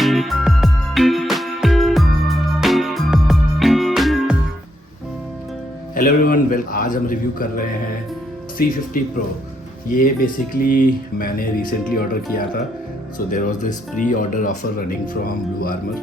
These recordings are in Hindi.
हेलो एवरीवन, वेल आज हम रिव्यू कर रहे हैं C50 Pro। ये बेसिकली मैंने रिसेंटली ऑर्डर किया था। So there was this pre order offer running from Blue Armor,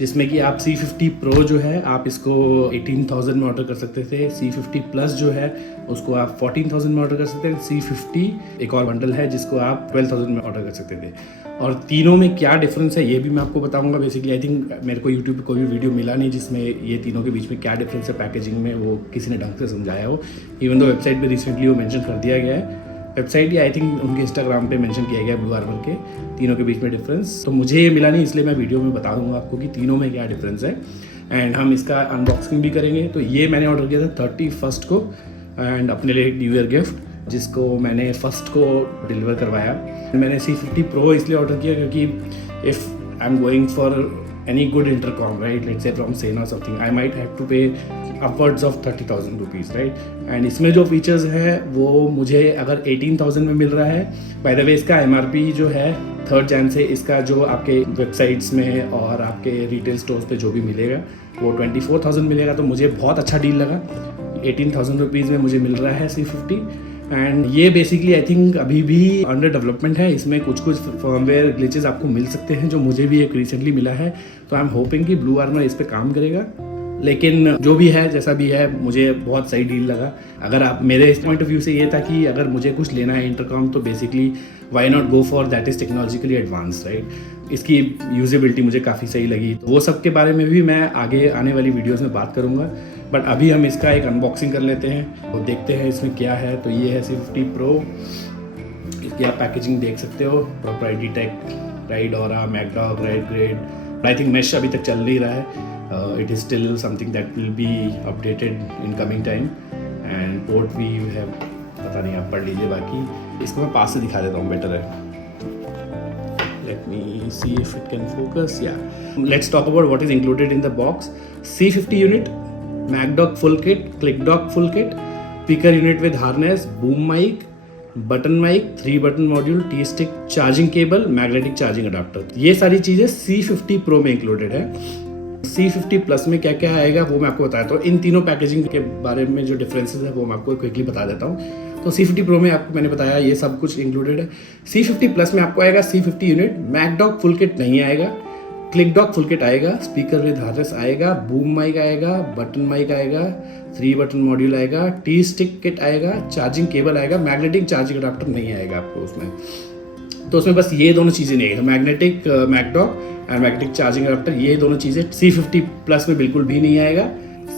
जिसमें कि आप C50 Pro जो है आप इसको 18,000 में ऑर्डर कर सकते थे। C50 Plus जो है उसको आप 14,000 में ऑर्डर कर सकते थे। C50 एक और बंडल है जिसको आप 12,000 में ऑर्डर कर सकते थे। और तीनों में क्या डिफरेंस है ये भी मैं आपको बताऊंगा। बेसिकली आई थिंक मेरे को यूट्यूब पे कोई भी वीडियो मिला नहीं जिसमें ये तीनों के बीच में क्या डिफरेंस है पैकेजिंग में वो किसी ने ढंग से समझाया हो। इवन दो वेबसाइट पे रिसेंटली वो मेंशन कर दिया गया है, वेबसाइट या आई थिंक उनके इंस्टाग्राम पे मेंशन किया गया ब्लू आर्मर के तीनों के बीच में डिफरेंस। तो मुझे ये मिला नहीं, इसलिए मैं वीडियो में बता दूंगा आपको कि तीनों में क्या डिफरेंस है। एंड हम इसका अनबॉक्सिंग भी करेंगे। तो ये मैंने ऑर्डर किया था 31st को एंड अपने लिए एक न्यू ईयर गिफ्ट, जिसको मैंने फर्स्ट को डिलीवर करवाया। मैंने C50 Pro इसलिए ऑर्डर किया क्योंकि if I am going for any good intercom right, let's say from Sena और something, I might have to pay upwards of 30,000 rupees right. And इसमें जो फीचर्स है वो मुझे अगर 18,000 में मिल रहा है, बाय द वे इसका MRP जो है 3 Jan से इसका जो आपके वेबसाइट्स में और आपके रिटेल स्टोर्स पे जो भी मिलेगा वो 24,000 मिलेगा। तो मुझे बहुत अच्छा डील लगा। 18,000 रुपीज़ में मुझे मिल रहा है C50। एंड ये बेसिकली आई थिंक अभी भी अंडर डेवलपमेंट है। इसमें कुछ फर्मवेयर ग्लिचेस आपको मिल सकते हैं जो मुझे भी एक रिसेंटली मिला है। तो आई एम होपिंग कि ब्लू आर्मर इस पर काम करेगा। लेकिन जो भी है जैसा भी है मुझे बहुत सही डील लगा। अगर आप मेरे पॉइंट ऑफ व्यू से ये था कि अगर मुझे कुछ लेना है इंटरकॉम तो basically why not go for that is technologically advance right. इसकी यूजेबिलिटी मुझे काफ़ी सही लगी। तो वो सब के बारे में भी मैं आगे आने वाली वीडियोज़ में बात करूँगा। बट अभी हम इसका एक अनबॉक्सिंग कर लेते हैं तो देखते हैं इसमें क्या है। तो ये है C50 Pro। इसकी आप पैकेजिंग देख सकते हो, प्रोप्राइटरी टेक, राइडोरा, mag dock, ride grade. I think mesh अभी तक चल नहीं रहा है। It is still something that will be updated in coming time. And port वी है, पता नहीं आप पढ़ लीजिए। बाकी इसको मैं पास से दिखा देता हूँ, बेटर है। Let me see if it can focus. Yeah. Let's talk about what is included in the box. C50 unit, MacDock full kit, ClickDock full kit, speaker unit with harness, boom mic, button mic, 3 button module, T-stick, charging cable, magnetic charging adapter. ये सारी चीज़ें C50 Pro में included है। C50 Plus में क्या क्या आएगा वो मैं आपको बताता हूँ। इन तीनों पैकेजिंग के बारे में जो डिफरेंसेस है वो मैं आपको क्विकली बता देता हूँ। तो C50 Pro में आपको मैंने बताया ये सब कुछ इंक्लूडेड है। C50 Plus में आपको आएगा C50 यूनिट, मैकडॉक फुल किट नहीं आएगा, क्लिकडॉक फुल किट आएगा, स्पीकर विद हार्नेस आएगा, बूम माइक आएगा, बटन माइक आएगा, 3 बटन मॉड्यूल आएगा, टी स्टिक किट आएगा, चार्जिंग केबल आएगा, मैग्नेटिक चार्जिंग अडाप्टर नहीं आएगा आपको उसमें। तो उसमें बस ये दोनों चीज़ें नहीं है, magnetic mag dock and magnetic charging adapter, ये दोनों चीज़ें C50 Plus में बिल्कुल भी नहीं आएगा।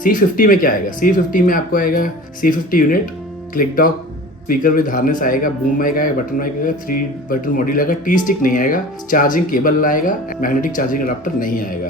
C50 में क्या आएगा? C50 में आपको आएगा C50 unit, click dock speaker with harness आएगा, बूम माइक आएगा, बटन माइक आएगा, 3 बटन मॉड्यूल आएगा, टी स्टिक नहीं आएगा, चार्जिंग केबल आएगा, मैग्नेटिक चार्जिंग अडाप्टर नहीं आएगा।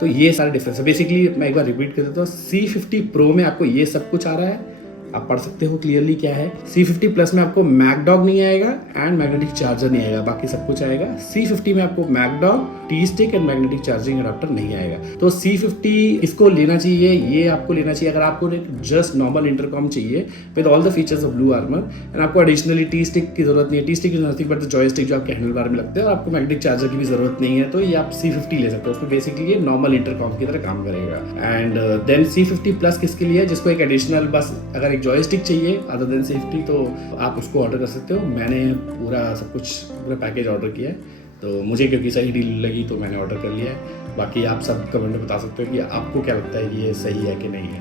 तो ये सारे डिफरेंस है। बेसिकली मैं एक बार रिपीट कर देता हूँ, C50 Pro में आपको ये सब कुछ आ रहा है, आप पढ़ सकते हो क्लियरली क्या है। C50 Plus में आपको मैकडॉग नहीं आएगा एंड मैग्नेटिक चार्जर नहीं आएगा, बाकी सब कुछ आएगा। C50 में आपको mag dock, T stick and magnetic charging adapter नहीं आएगा। तो C50 इसको लेना चाहिए, ये आपको लेना चाहिए अगर आपको जस्ट नॉर्मल इंटरकॉम चाहिए with all the features of blue armour. And आपको एडिशनली टी स्टिक की जरूरत नहीं है, टी स्टिक की नथिंग बट जॉयस्टिक जो आपके हैंडल बार में लगते हैं, और आपको मैग्नेटिक चार्जर की भी जरूरत नहीं है। तो ये आप C50 ले सकते हो, उसमें बेसिकली ये नॉर्मल इंटरकॉम की तरह काम करेगा। एंड देन C50 Plus किसके लिए? जिसको एक एडिशनल बस अगर एक जॉयस्टिक चाहिए अदर देन C50 तो आप उसको ऑर्डर कर सकते हो। मैंने पूरा सब कुछ पूरा पैकेज ऑर्डर किया है, तो मुझे क्योंकि सही डील लगी तो मैंने ऑर्डर कर लिया है। बाकी आप सब कमेंट में बता सकते हो कि आपको क्या लगता है कि ये सही है कि नहीं है।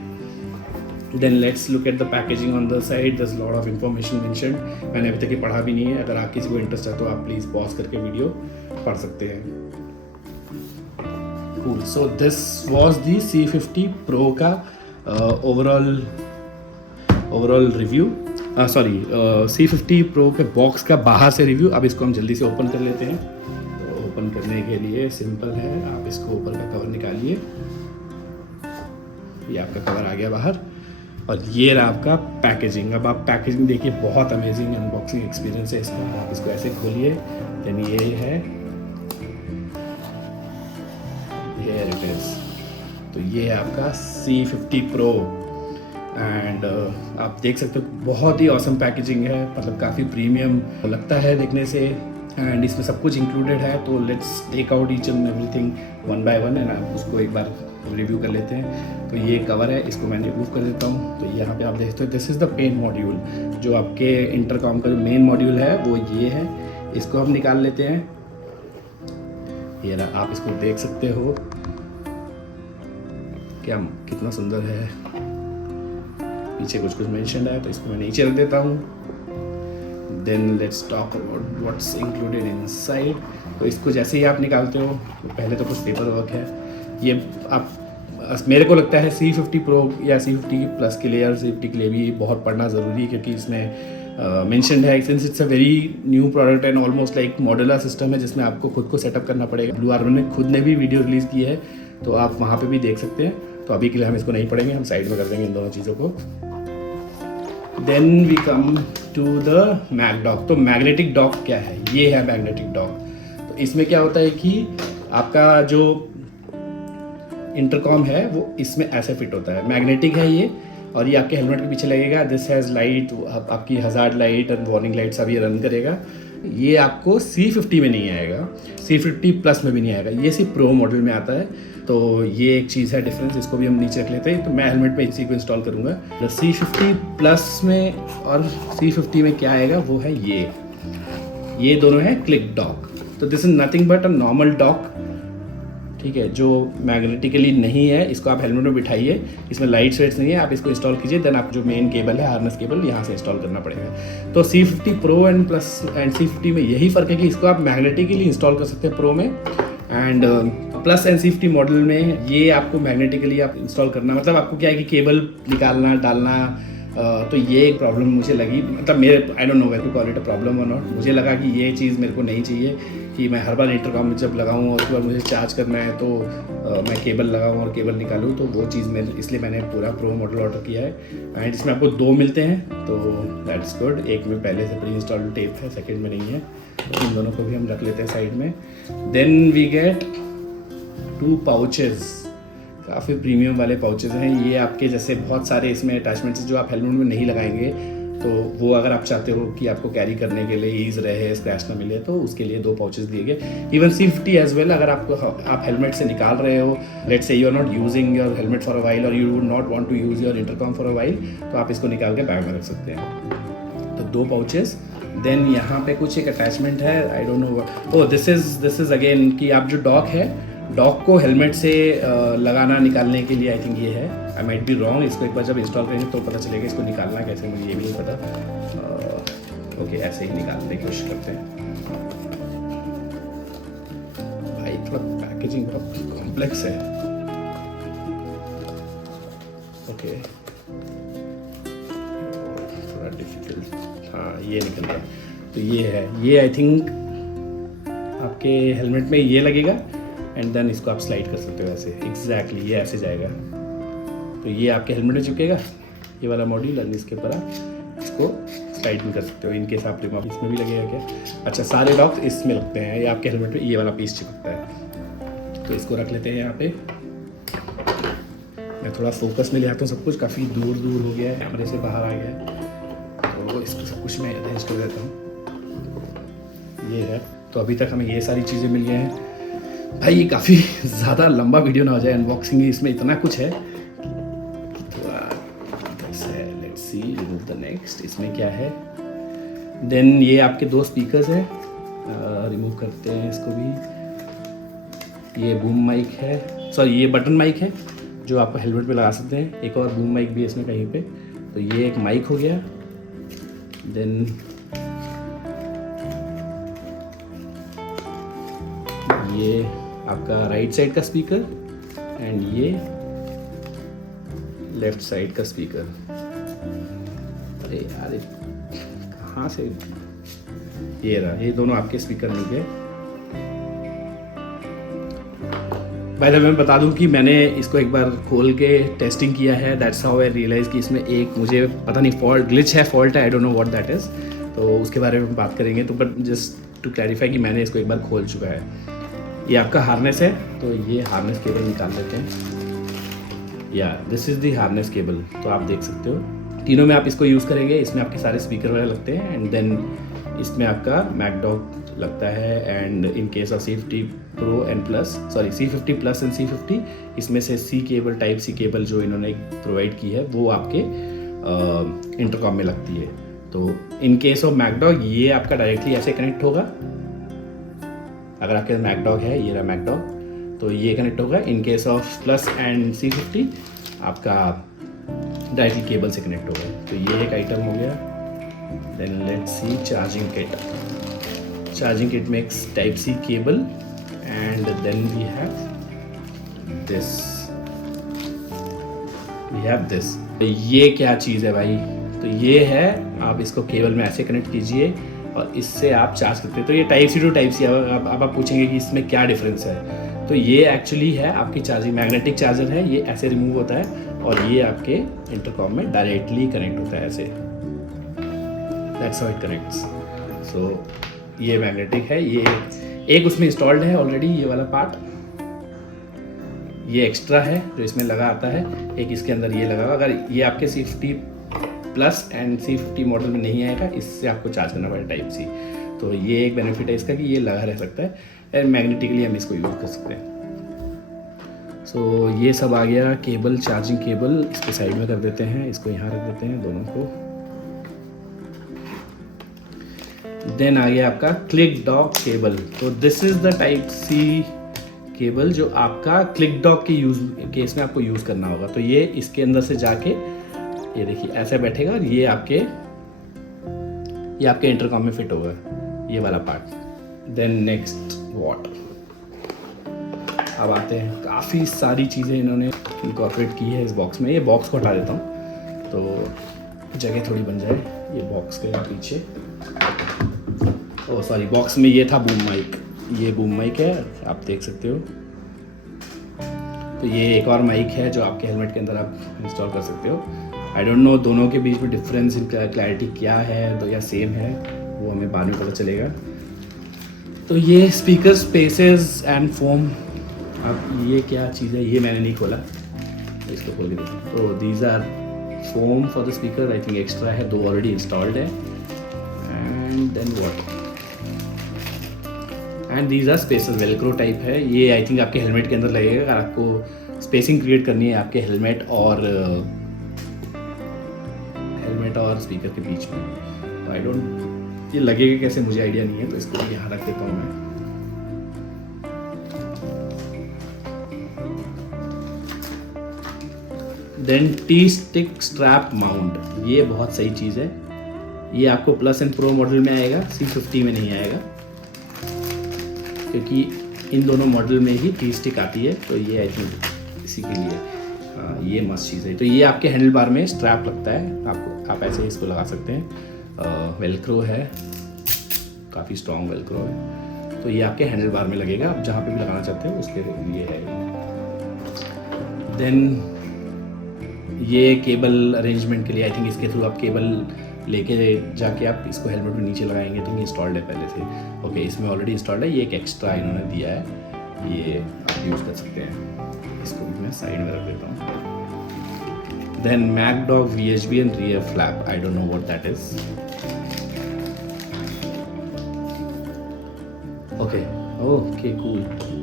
Then let's look at the packaging on the side. There is lot of information mentioned, मैंने अभी तक ये पढ़ा भी नहीं है। अगर आप किसी को इंटरेस्ट है तो आप प्लीज़ पॉज करके वीडियो पढ़ सकते हैं। Cool, so this was the C50 Pro का overall review, sorry C50 Pro के बॉक्स का बाहर से रिव्यू। अब इसको हम जल्दी से ओपन कर लेते हैं। तो ओपन करने के लिए सिंपल है, आप इसको ऊपर का कवर निकालिए, ये आपका कवर आ गया बाहर, और ये रहा आपका पैकेजिंग। अब आप पैकेजिंग देखिए, बहुत अमेजिंग अनबॉक्सिंग एक्सपीरियंस है इसका। आप इसको ऐसे खोलिए, देन ये है, हियर इट इज। तो ये है आपका C50 Pro एंड आप देख सकते हो बहुत ही ऑसम पैकेजिंग है, मतलब काफ़ी प्रीमियम लगता है देखने से। एंड इसमें सब कुछ इंक्लूडेड है। तो let's take out each and everything one by one and आप उसको एक बार रिव्यू कर लेते हैं। तो ये कवर है, इसको मैं रिमूव कर देता हूँ। तो यहाँ पे आप देखते हो this is the pen module. जो आपके इंटरकॉम का जो मेन मॉड्यूल है वो ये है, इसको हम निकाल लेते हैं। ये रहा, आप इसको देख सकते हो क्या कितना सुंदर है। पीछे कुछ कुछ मेंशन है तो इसको मैं नीचे रख देता हूँ। Then let's talk about what's included inside. तो इसको जैसे ही आप निकालते हो तो पहले तो कुछ पेपर वर्क है। ये आप मेरे को लगता है C50 Pro या C50 Plus के लिए या C50 के लिए भी बहुत पढ़ना ज़रूरी है, क्योंकि इसमें मेंशन्ड है since it's a very new product and almost like modular system है, जिसमें आपको खुद को सेटअप करना पड़ेगा। ब्लू आर्मर ने खुद ने भी वीडियो रिलीज़ की है, तो आप वहाँ पे भी देख सकते हैं। तो अभी के लिए हम इसको नहीं पढ़ेंगे, हम साइड में कर देंगे इन दोनों चीज़ों को। Then we come to the mag dock. तो मैग्नेटिक डॉक क्या है? ये है मैग्नेटिक डॉक। तो इसमें क्या होता है कि आपका जो इंटरकॉम है वो इसमें ऐसे फिट होता है, मैग्नेटिक है ये, और ये आपके हेलमेट के पीछे लगेगा। दिस हैज़ लाइट, आपकी हज़ार्ड लाइट और वार्निंग लाइट सब ये रन करेगा। ये आपको C50 में नहीं आएगा, C50 Plus में भी नहीं आएगा, ये सिर्फ प्रो मॉडल में आता है। तो ये एक चीज़ है डिफरेंस, इसको भी हम नीचे रख लेते हैं। तो मैं हेलमेट में इसी को इंस्टॉल करूँगा। तो C50 Plus में और C50 में क्या आएगा वो है ये दोनों है क्लिक डॉक। तो this is nothing but a normal dock, ठीक है, जो मैग्नेटिकली नहीं है। इसको आप हेलमेट में बिठाइए, इसमें लाइट्स वेट्स नहीं है, आप इसको इंस्टॉल कीजिए। देन आप जो मेन केबल है, हार्नेस केबल, यहाँ से इंस्टॉल करना पड़ेगा। तो C50 Pro and Plus and C50 में यही फ़र्क है कि इसको आप मैग्नेटिकली इंस्टॉल कर सकते हैं प्रो में, and plus and C50 model में ये आपको मैग्नेटिकली आप इंस्टॉल करना, मतलब आपको क्या है कि केबल निकालना डालना। तो ये एक प्रॉब्लम मुझे लगी, मतलब मेरे I don't know where to call it a problem और नॉट। मुझे लगा कि ये चीज़ मेरे को नहीं चाहिए कि मैं हर बार इंटरकॉम में जब लगाऊँ और उसके बाद मुझे चार्ज करना है तो मैं केबल लगाऊँ और केबल निकालूँ। तो वो चीज़ इसलिए मैंने पूरा प्रो मॉडल ऑर्डर किया है। एंड इसमें आपको 2 मिलते हैं, तो दैट्स गुड। एक में पहले से प्री इंस्टॉल्ड टेप है, सेकेंड में नहीं है। तो इन दोनों को भी हम रख लेते हैं साइड में। देन वी गेट 2 पाउचेज़, काफ़ी प्रीमियम वाले पाउचेज़ हैं ये। आपके जैसे बहुत सारे इसमें अटैचमेंट्स जो आप हेलमेट में नहीं लगाएंगे, तो वो अगर आप चाहते हो कि आपको कैरी करने के लिए ईज रहे, स्क्रैच ना मिले, तो उसके लिए 2 पाउचेज़ दिए गए। इवन C50 एज वेल, अगर आप हेलमेट से निकाल रहे हो, let's say you are not using your helmet for a while और you would not want to use your intercom for a while, तो आप इसको निकाल के बैग में रख सकते हैं। तो 2 पाउचेज़। देन यहाँ पे कुछ एक अटैचमेंट है, I don't no. Oh, this is again कि आप जो डॉक है, डॉक को हेलमेट से लगाना निकालने के लिए आई थिंक ये है। आई माइट बी रॉन्ग, इसको एक बार जब इंस्टॉल करेंगे तो पता चलेगा इसको निकालना कैसे, मुझे ये भी नहीं पता। ओके, ऐसे ही निकालने की कोशिश करते हैं। भाई थोड़ा पैकेजिंग बहुत कॉम्प्लेक्स है। ओके, थोड़ा डिफिकल्ट, हाँ ये निकल रहा। तो ये है, ये आई थिंक आपके हेलमेट में ये लगेगा एंड देन इसको आप स्लाइड कर सकते हो ऐसे, एग्जैक्टली ये ऐसे जाएगा। तो ये आपके हेलमेट में चिपकेगा ये वाला मॉड्यूल, और इसके ऊपर आप इसको स्लाइड भी कर सकते हो। इनकेस आप रिमूव, इसमें भी लगेगा क्या? अच्छा, सारे डॉक्स इसमें लगते हैं, ये आपके हेलमेट में ये वाला पीस चिपकता है। तो इसको रख लेते हैं यहाँ पे। मैं थोड़ा फोकस में ले आता हूँ, सब कुछ काफ़ी दूर दूर हो गया है, कैमरे से बाहर आ गया है, तो इसको सब कुछ मैं अरेंज कर देता हूँ। ये है, तो अभी तक हमें ये सारी चीज़ें मिल गई हैं। भाई ये काफ़ी ज़्यादा लंबा वीडियो ना हो जाए, अनबॉक्सिंग ही इसमें इतना कुछ है थोड़ा। Let's see, remove the next. इसमें क्या है? देन ये आपके 2 स्पीकर्स हैं, रिमूव करते हैं इसको भी। ये बूम माइक है, सॉरी ये बटन माइक है जो आप हेलमेट पे लगा सकते हैं। एक और बूम माइक भी है इसमें कहीं पे, तो ये एक माइक हो गया। देन ये आपका राइट साइड का स्पीकर एंड ये लेफ्ट साइड का स्पीकर। अरे यार कहाँ से, ये रहा, ये दोनों आपके स्पीकर मिल गए। भाई मैं बता दूं कि मैंने इसको एक बार खोल के टेस्टिंग किया है। दैट्स हाउ आई रियलाइज कि इसमें एक मुझे पता नहीं फॉल्ट, ग्लिच है, फॉल्ट है, I don't know what that is. तो उसके बारे में बात करेंगे। तो बट जस्ट टू क्लैरिफाई कि मैंने इसको एक बार खोल चुका है। ये आपका हार्नेस है, तो ये हार्नेस केबल निकाल लेते हैं। या this is the harness cable. तो आप देख सकते हो तीनों में आप इसको यूज़ करेंगे। इसमें आपके सारे स्पीकर वगैरह लगते हैं एंड देन इसमें आपका मैगडॉक लगता है। And in case of C50 Pro and plus, sorry C50 plus and C50, इसमें से C cable, type C cable जो इन्होंने प्रोवाइड की है वो आपके इंटरकॉम में लगती है। तो इन केस ऑफ मैकडॉग ये आपका डायरेक्टली ऐसे कनेक्ट होगा। अगर आपके मैकडॉग है, ये रहा मैकडॉग, तो ये कनेक्ट होगा। In case of plus and C50 आपका डायरेक्टली केबल से कनेक्ट होगा। तो ये एक आइटम हो गया। Then let's see charging kit. Charging kit makes type C cable and then we have this. ये क्या चीज़ है भाई? तो ये है, आप इसको केबल में ऐसे कनेक्ट कीजिए और इससे आप चार्ज करते हैं। तो ये type C to type C। अब आप पूछेंगे कि इसमें क्या डिफरेंस है, तो ये एक्चुअली है आपकी चार्जिंग, मैग्नेटिक चार्जर है। ये ऐसे रिमूव होता है और ये आपके इंटरकॉम में डायरेक्टली कनेक्ट होता है ऐसे। That's how it connects. So ये मैग्नेटिक है। ये एक उसमें इंस्टॉल्ड है ऑलरेडी, ये वाला पार्ट। ये एक्स्ट्रा है जो इसमें लगा आता है। एक इसके अंदर ये लगा। अगर ये आपके C50 plus and C50 model में नहीं आएगा, इससे आपको चार्ज करना पड़ेगा टाइप C। तो ये एक बेनिफिट है इसका कि ये लगा रह सकता है एंड मैग्नेटिकली हम इसको यूज़ कर सकते हैं। सो ये सब आ गया केबल, चार्जिंग केबल। इसको साइड में कर देते हैं, इसको यहाँ रख देते हैं दोनों को। देन आ गया आपका क्लिक डॉक केबल। तो this is the type C cable जो आपका क्लिक डॉक के यूज केस में आपको यूज़ करना होगा। तो ये इसके अंदर से जाके, ये देखिए ऐसे बैठेगा और ये आपके इंटरकॉम में फिट होगा, ये वाला पार्ट। Then next what. अब आते हैं, काफ़ी सारी चीज़ें इन्होंने इनकॉर्पोरेट की है इस बॉक्स में। ये बॉक्स को हटा देता हूँ तो जगह थोड़ी बन जाए। ये बॉक्स के पीछे, ओह सॉरी, बॉक्स में ये था बूम माइक। ये बूम माइक है, आप देख सकते हो। तो ये एक और माइक है जो आपके हेलमेट के अंदर आप इंस्टॉल कर सकते हो। आई डोंट नो दोनों के बीच में डिफरेंस इन क्लैरिटी क्या है, तो या सेम है, वो हमें बाद में पता चलेगा। तो ये स्पीकर स्पेसेस एंड फोम। अब ये क्या चीज़ है, ये मैंने नहीं खोला, इसको खोल के देखिए। तो these are foam for the speaker. I think extra है, 2 ऑलरेडी इंस्टॉल्ड है। And then what, and these are spaces, velcro type है। ये आई थिंक आपके हेलमेट के अंदर लगेगा। अगर आपको स्पेसिंग क्रिएट करनी है आपके हेलमेट और स्पीकर के बीच में, आई डोंट, ये लगेगा कैसे मुझे आइडिया नहीं है, तो इसको भी यहाँ रख देता हूँ मैं। Then T-Stick strap mount. ये बहुत सही चीज़ है। ये आपको प्लस एंड प्रो मॉडल में आएगा, C50 में नहीं आएगा, क्योंकि इन दोनों मॉडल में ही T-Stick आती है। तो ये आई थिंक इसी के लिए ये मस्त चीज़ है। तो ये आपके हैंडल बार में स्ट्रैप लगता है, आप ऐसे ही इसको लगा सकते हैं। वेलक्रो है, काफ़ी स्ट्रॉन्ग वेलक्रो है। तो ये आपके हैंडल बार में लगेगा, आप जहाँ पे भी लगाना चाहते हो उसके लिए है। देन ये केबल अरेंजमेंट के लिए, आई थिंक इसके थ्रू आप केबल लेके जाके आप इसको हेलमेट में नीचे लगाएंगे। तो ये इंस्टॉल्ड है पहले से। ओके, इसमें ऑलरेडी इंस्टॉल्ड है। ये एक एक्स्ट्रा इन्होंने दिया है, ये आप यूज़ कर सकते हैं। इसको भी मैं साइड में रख देता हूँ। Then mag dock VHB and rear flap. I don't know what that is. Okay cool.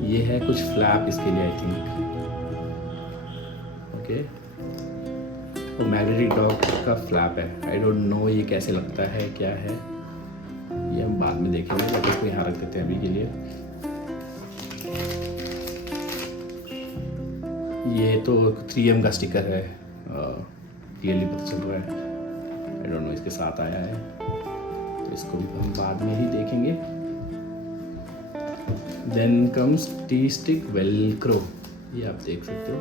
ये है कुछ फ्लैप इसके लिए, आई थिंक। ओके, तो मैग्नेटिक डॉग का फ्लैप है। आई डोंट नो ये कैसे लगता है, क्या है, ये हम बाद में देखेंगे। बट इसको यहाँ रख देते हैं अभी के लिए। ये तो 3M का स्टिकर है, क्लियरली पता चल रहा है। आई डोंट नो इसके साथ आया है, तो इसको भी हम बाद में ही देखेंगे। Then comes T-Stick velcro. ये आप देख सकते हो।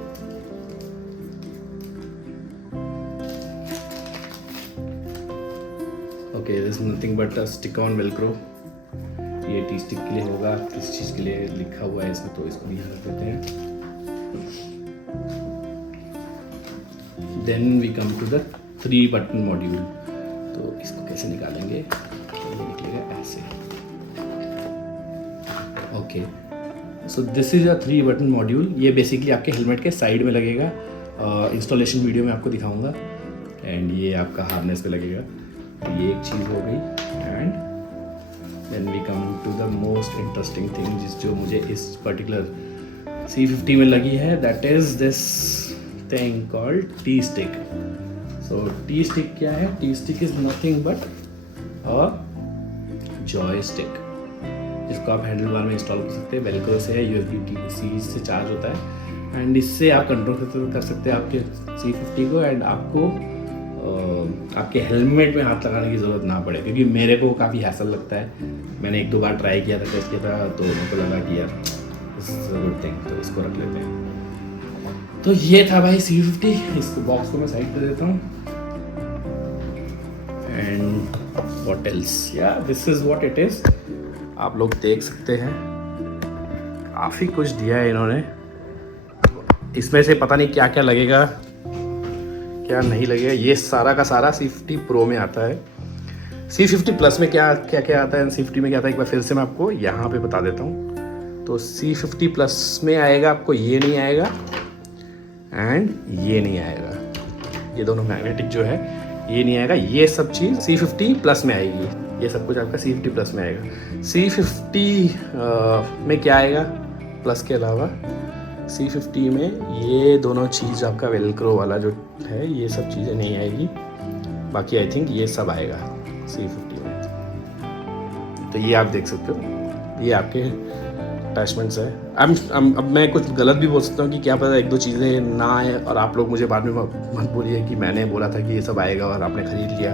Okay, this is nothing but a stick on velcro. ये T-Stick के लिए होगा, किस चीज़ के लिए लिखा हुआ है इसमें, तो इसको भी यहाँ रख देते हैं। Then we come to the 3 button module. तो इसको कैसे निकालेंगे, ये निकलेगा ऐसे। Okay, so this is a 3 button module. ये बेसिकली आपके हेलमेट के साइड में लगेगा। इंस्टॉलेशन वीडियो में आपको दिखाऊंगा। एंड ये आपका हार्नेस पे लगेगा। तो ये एक चीज़ हो गई। And then we come to the most interesting thing जो मुझे इस पर्टिकुलर C50 में लगी है, that is this thing called T stick. So T stick क्या है? T stick is nothing but a joystick, जिसको आप हैंडल बार में इंस्टॉल कर सकते हैं. वेलक्रो से है, USB-C से चार्ज होता है एंड इससे आप कंट्रोल कर सकते हैं आपके C50 को एंड आपको आपके हेलमेट में हाथ लगाने की ज़रूरत ना पड़े, क्योंकि मेरे को काफ़ी हैसल लगता है. मैंने 1-2 बार ट्राई किया था, टेस्ट किया था, तो मेरे को लगा कि यार गुड थिंग, तो इसको रख लेते हैं. तो ये था भाई C50. इसको बॉक्स को मैं साइड कर देता हूँ. एंड व्हाट एल्स, या this is what it is. आप लोग देख सकते हैं काफ़ी कुछ दिया है इन्होंने. इसमें से पता नहीं क्या क्या लगेगा, क्या नहीं लगेगा. ये सारा का सारा C50 Pro में आता है. C50 Plus में क्या क्या आता है, C50 में क्या आता है, एक बार फिर से मैं आपको यहाँ पे बता देता हूँ. तो C50 Plus में आएगा आपको ये नहीं आएगा एंड ये नहीं आएगा. ये दोनों मैग्नेटिक जो है ये नहीं आएगा. ये सब चीज़ C50 Plus में आएगी. ये सब कुछ आपका C50 Plus में आएगा. C50 में क्या आएगा प्लस के अलावा? C50 में ये दोनों चीज़ आपका वेलक्रो वाला जो है ये सब चीज़ें नहीं आएगी. बाकी आई थिंक ये सब आएगा C50 में. तो ये आप देख सकते हो, ये आपके अटैचमेंट्स है. अब मैं कुछ गलत भी बोल सकता हूँ कि क्या पता 1-2 चीज़ें ना आए और आप लोग मुझे बाद में मत बोलिए कि मैंने बोला था कि ये सब आएगा और आपने ख़रीद लिया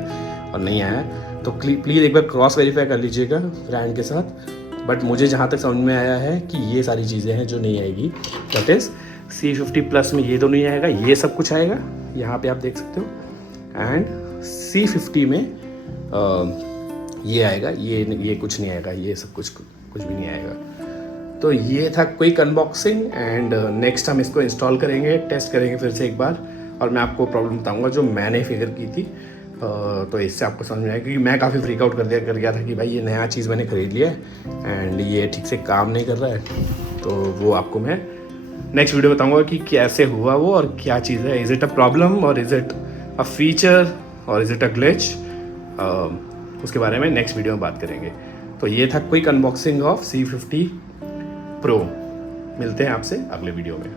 और नहीं आया. तो प्लीज़ एक बार क्रॉस वेरीफाई कर लीजिएगा ब्रांड के साथ. बट मुझे जहाँ तक समझ में आया है कि ये सारी चीज़ें हैं जो नहीं आएगी. दैट इज़ C50 Plus में ये तो नहीं आएगा, ये सब कुछ आएगा, यहाँ पे आप देख सकते हो. एंड C50 में ये आएगा, ये कुछ नहीं आएगा, ये सब कुछ भी नहीं आएगा. तो ये था क्विक अनबॉक्सिंग एंड नेक्स्ट हम इसको इंस्टॉल करेंगे, टेस्ट करेंगे फिर से एक बार और मैं आपको प्रॉब्लम बताऊँगा जो मैंने फिगर की थी. तो इससे आपको समझ में आएगा, क्योंकि मैं काफ़ी फ्रीक आउट कर गया था कि भाई ये नया चीज़ मैंने ख़रीद लिया है एंड ये ठीक से काम नहीं कर रहा है. तो वो आपको मैं नेक्स्ट वीडियो बताऊंगा कि कैसे हुआ वो और क्या चीज़ है. इज़ इट अ प्रॉब्लम और इज़ इट अ फीचर और इज़ इट अ ग्लिच, उसके बारे में नेक्स्ट वीडियो में बात करेंगे. तो ये था quick unboxing of C50 Pro. मिलते हैं आपसे अगले वीडियो में.